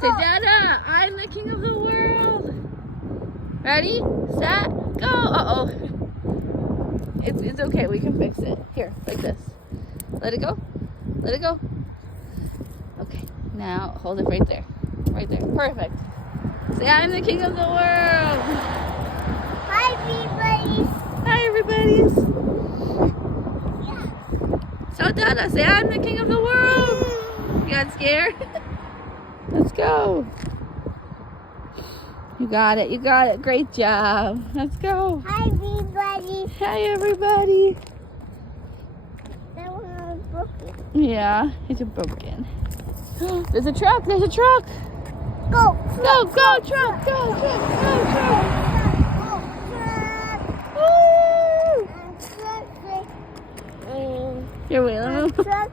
Say, Dada, I'm the king of the world. Ready, set, go. Uh-oh. It's okay. We can fix it. Here, like this. Let it go. Let it go. Okay. Now, hold it right there. Right there. Perfect. Say, I'm the king of the world. Hi, everybody. Hi, everybody. So, Dada, say, I'm the king of the world. You got scared? Let's go. You got it. You got it. Great job. Let's go. Hi, everybody. Hi, everybody. That one was broken. Yeah, it's broken. There's a truck. There's a truck. Go. Go, go, truck. Go, truck. Go, truck. Woo! Here, wait. Let me. Truck